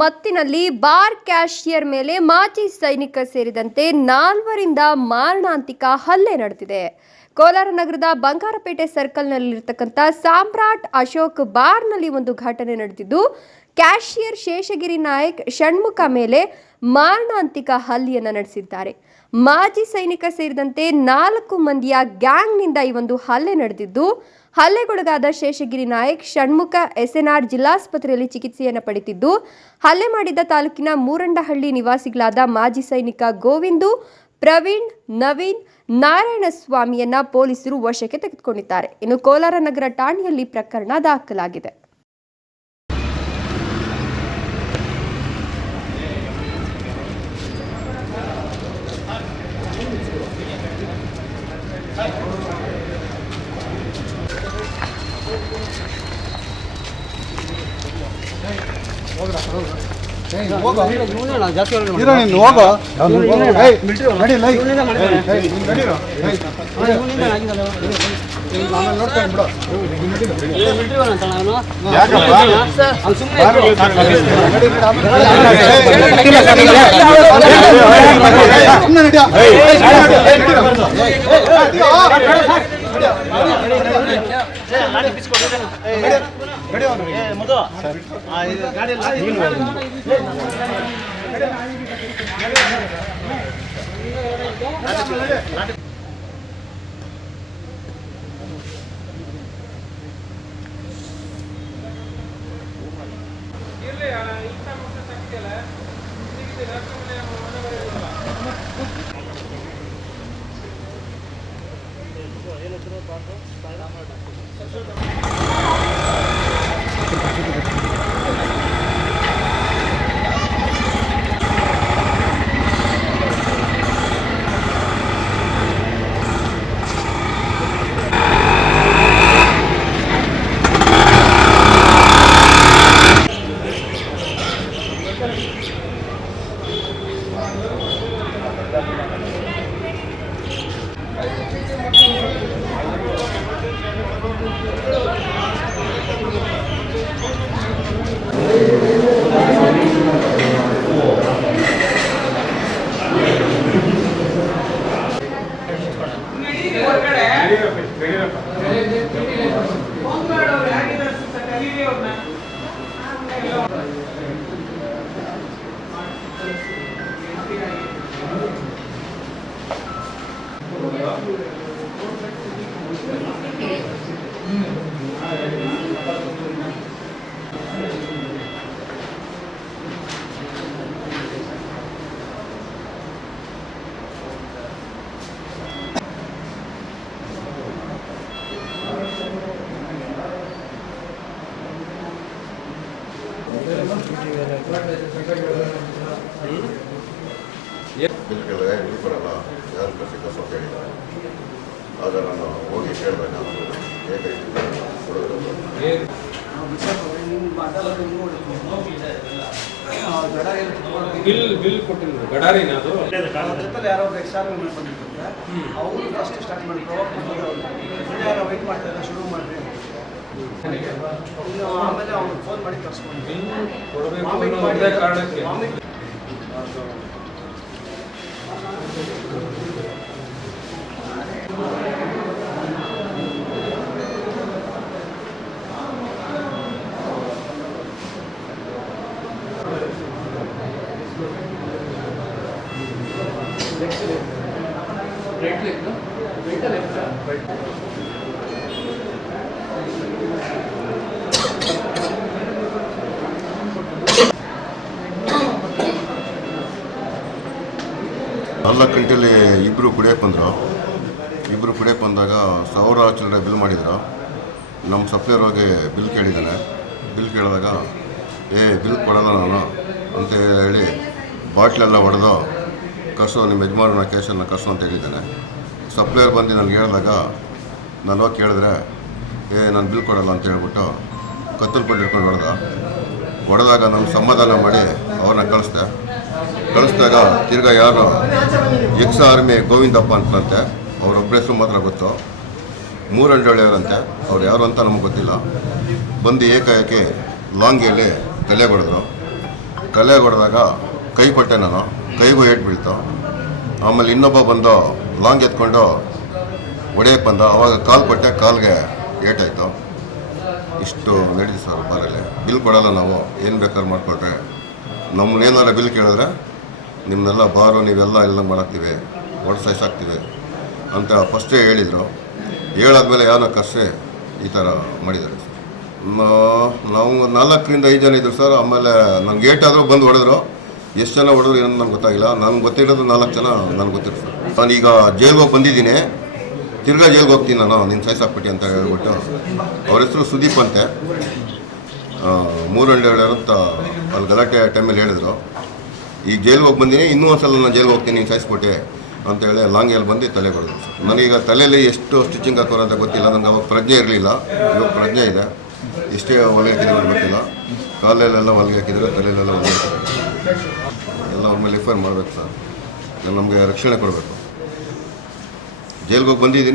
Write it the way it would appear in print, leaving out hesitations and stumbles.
ಮತ್ತಿನಲ್ಲಿ bar cashier ಮೇಲೆ ಮಾಜಿ ಸೈನಿಕ ಸೇರಿದಂತೆ 4ರಿಂದ ಮಾರಣಾಂತಿಕ ಹಲ್ಲೆ ನಡೆದಿದೆ. ಕೋಲಾರ ನಗರದ ಬಂಗಾರಪೇಟೆ ಸರ್ಕಲ್ನಲ್ಲಿರತಕ್ಕಂಥ ಸಾಮ್ರಾಟ್ ಅಶೋಕ್ ಬಾರ್ನಲ್ಲಿ ಒಂದು ಘಟನೆ ನಡೆದಿದ್ದು, ಕ್ಯಾಶಿಯರ್ ಶೇಷಗಿರಿ ನಾಯಕ್ ಷಣ್ಮುಖ ಮೇಲೆ ಮಾರಣಾಂತಿಕ ಹಲ್ಲೆಯನ್ನು ನಡೆಸಿದ್ದಾರೆ. ಮಾಜಿ ಸೈನಿಕ ಸೇರಿದಂತೆ 4 ಮಂದಿಯ ಗ್ಯಾಂಗ್ನಿಂದ ಈ ಒಂದು ಹಲ್ಲೆ ನಡೆದಿದ್ದು, ಹಲ್ಲೆಗೊಳಗಾದ ಶೇಷಗಿರಿ ನಾಯಕ್ ಷಣ್ಮುಖ ಎಸ್ಎನ್ಆರ್ ಜಿಲ್ಲಾಸ್ಪತ್ರೆಯಲ್ಲಿ ಚಿಕಿತ್ಸೆಯನ್ನು ಪಡೆದಿದ್ದು, ಹಲ್ಲೆ ಮಾಡಿದ ತಾಲೂಕಿನ ಮೂರಂಡಹಳ್ಳಿ ನಿವಾಸಿಗಳಾದ ಮಾಜಿ ಸೈನಿಕ ಗೋವಿಂದು, ಪ್ರವೀಣ್, ನವೀನ್, ನಾರಾಯಣಸ್ವಾಮಿಯನ್ನ ಪೊಲೀಸರು ವಶಕ್ಕೆ ತೆಗೆದುಕೊಂಡಿದ್ದಾರೆ. ಇನ್ನು ಕೋಲಾರ ನಗರ ಠಾಣೆಯಲ್ಲಿ ಪ್ರಕರಣ ದಾಖಲಾಗಿದೆ. ಬರಲ್ಲ ಯಾರು ಕಸಿ ಕಸ ಕೇಳಿದ್ದಾರೆ. ಆಗ ನಾನು ಹೋಗಿ ಕೇಳಿದಾಗ ಬಿಲ್ ಕೊಟ್ಟಿಲ್ಲ ಗಡಾರಿನ ಅದು ಯಾರೋ ಎಕ್ಸ್ಟ್ರಾ ಬಂದಿರ್ತಾರೆ. ಅವರು ಫಸ್ಟ್ ಸ್ಟಾರ್ಟ್ ಮಾಡಿದ್ರು, ಯಾರೋ ವೆಯ್ಟ್ ಮಾಡ್ತಾರೆ, ಶುರು ಮಾಡಿರಿ. ಇನ್ನು ಆಮೇಲೆ ಅವ್ರು ಫೋನ್ ಮಾಡಿ ಕರ್ಸ್ಕೊಂಡು ಕೊಡಬೇಕು ಕಾರಣಕ್ಕೆ ಅಲ್ಲ ಗಂಟೆಯಲ್ಲಿ ಇಬ್ಬರು ಕುಡಿಯೋಕೆ ಬಂದರು. ಇಬ್ಬರು ಕುಡಿಯೋಕೆ ಬಂದಾಗ 1000 ಚಿಲ್ಲರೆ ಬಿಲ್ ಮಾಡಿದ್ರು. ನಮ್ಮ ಸಪ್ಲೈಯರ್ ಹೋಗಿ ಬಿಲ್ ಕೇಳಿದ್ದಾನೆ. ಬಿಲ್ ಕೇಳಿದಾಗ ಬಿಲ್ ಕೊಡೋಲ್ಲ ನಾನು ಅಂತ ಹೇಳಿ ಬಾಟ್ಲೆಲ್ಲ ಹೊಡೆದು ಕರ್ಸು, ನಿಮ್ಮ ಯಜಮಾನನ ಕೇಸನ್ನು ಕರ್ಸು ಅಂತ ಹೇಳಿದ್ದಾನೆ. ಸಪ್ಲೈಯರ್ ಬಂದು ನನಗೆ ಹೇಳಿದಾಗ ನಾನು ಹೋಗಿ ಕೇಳಿದ್ರೆ ನಾನು ಬಿಲ್ ಕೊಡೋಲ್ಲ ಅಂತ ಹೇಳ್ಬಿಟ್ಟು ಕತ್ತಲು ಪಟ್ಟು ಹಿಡ್ಕೊಂಡು ಹೊಡೆದಾಗ ನಾನು ಸಮಾಧಾನ ಮಾಡಿ ಅವ್ರನ್ನ ಕಳಿಸ್ದಾಗ ತಿರ್ಗಾ ಯಾರು ಎಕ್ಸ್ ಆರ್ಮಿ ಗೋವಿಂದಪ್ಪ ಅಂತಂತೆ, ಅವರೊಬ್ಬರ ಹೆಸರು ಮಾತ್ರ ಗೊತ್ತು, ಮೂರಂಡಳ್ಳಿಯವರಂತೆ, ಅವ್ರು ಯಾರು ಅಂತ ನಮಗೆ ಗೊತ್ತಿಲ್ಲ. ಬಂದು ಏಕಾಏಕಿ ಲಾಂಗಿಯಲ್ಲಿ ತಲೆ ಬಡಿದ್ರು. ತಲೆಗೆ ಹೊಡೆದಾಗ ಕೈ ಕೊಟ್ಟೆ ನಾನು, ಕೈಗೂ ಏಟ್ ಬೀಳ್ತು. ಆಮೇಲೆ ಇನ್ನೊಬ್ಬ ಬಂದು ಲಾಂಗ್ ಎತ್ಕೊಂಡು ಹೊಡೆಯಕ್ಕೆ ಬಂದ, ಅವಾಗ ಕಾಲು ಕೊಟ್ಟೆ, ಕಾಲ್ಗೆ ಏಟಾಯಿತು. ಇಷ್ಟು ನಡೀತು ಸರ್ ಬಾರಲ್ಲಿ. ಬಿಲ್ ಕೊಡಲ್ಲ ನಾವು, ಏನು ಬೇಕಾದ್ರೂ ಮಾಡಿಕೊಟ್ರೆ. ನಮ್ಮನ್ನೇನಾರ ಬಿಲ್ ಕೇಳಿದ್ರೆ ನಿಮ್ಮನ್ನೆಲ್ಲ ಬಾರು ನೀವೆಲ್ಲ ಎಲ್ಲ ಮಾಡಾಕ್ತೀವಿ, ಸಾಯಿಸಾಕ್ತೀವಿ ಅಂತ ಫಸ್ಟೇ ಹೇಳಿದರು. ಹೇಳಾದ್ಮೇಲೆ ಯಾವನ ಕರ್ಸಿ ಈ ಥರ ಮಾಡಿದ್ದಾರೆ ಸರ್. ನಾವು 4 ರಿಂದ 5 ಜನ ಇದ್ರು ಸರ್. ಆಮೇಲೆ ನನಗೆ ಏಟಾದರೂ ಬಂದು ಹೊಡೆದ್ರು. ಎಷ್ಟು ಜನ ಹೊಡೆದ್ರು ಏನೋ ನನಗೆ ಗೊತ್ತಾಗಿಲ್ಲ. ನನಗೆ ಗೊತ್ತಿರೋದು 4 ಜನ ನನಗೆ ಗೊತ್ತಿರೋ ಸರ್. ನಾನೀಗ ಜೈಲ್ಗೆ ಹೋಗಿ ಬಂದಿದ್ದೀನಿ, ತಿರ್ಗಾ ಜೈಲ್ಗೆ ಹೋಗ್ತೀನಿ ನಾನು, ನಿನ್ನ ಸಾಯಿಸಾಕ್ಬಿಟ್ಟು ಅಂತ ಹೇಳ್ಬಿಟ್ಟು. ಅವ್ರ ಹೆಸರು ಸುದೀಪ್ ಅಂತೆ, 3 ಹಳ್ಳಿ ಅಂತ ಅಲ್ಲಿ ಗಲಾಟೆ ಟೈಮಲ್ಲಿ ಹೇಳಿದ್ರು. ಈಗ ಜೈಲ್ಗೆ ಹೋಗಿ ಬಂದೀನಿ, ಇನ್ನೂ ಒಂದ್ಸಲ ನಾನು ಜೈಲ್ಗೆ ಹೋಗ್ತೀನಿ, ನೀನು ಸಾಯಿಸ್ಬಿಟ್ಟೆ ಅಂತೇಳಿ ಲಾಂಗಲ್ಲಿ ಬಂದು ತಲೆ ಹೊಡೆದ್ರು ಸರ್. ನನಗೀಗ ತಲೆಯಲ್ಲಿ ಎಷ್ಟು ಸ್ಟಿಚಿಂಗ್ ಹಾಕೋರು ಅಂತ ಗೊತ್ತಿಲ್ಲ. ನನಗೆ ಅವಾಗ ಪ್ರಜ್ಞೆ ಇರಲಿಲ್ಲ, ಇವಾಗ ಪ್ರಜ್ಞೆ ಇದೆ. ಎಷ್ಟೇ ಹೊಲಿಗೆ ಹಾಕಿದ್ರೆ ಗೊತ್ತಿಲ್ಲ. ಕಾಲಲ್ಲೆಲ್ಲ ಹೊಲಿಗೆ ಹಾಕಿದ್ರೆ, ತಲೆಯಲ್ಲೆಲ್ಲ ಹೊಲಿಗೆ ಹಾಕಿದ್ರೆ ಎಲ್ಲ ಅವ್ರ ಮೇಲೆ ಎಫ್ ಐ ಆರ್ ಮಾಡಬೇಕು ಸರ್. ನಮಗೆ ರಕ್ಷಣೆ ಕೊಡಬೇಕು. ಜೈಲ್ಗೆ ಹೋಗಿ ಬಂದಿದ್ದೀನಿ.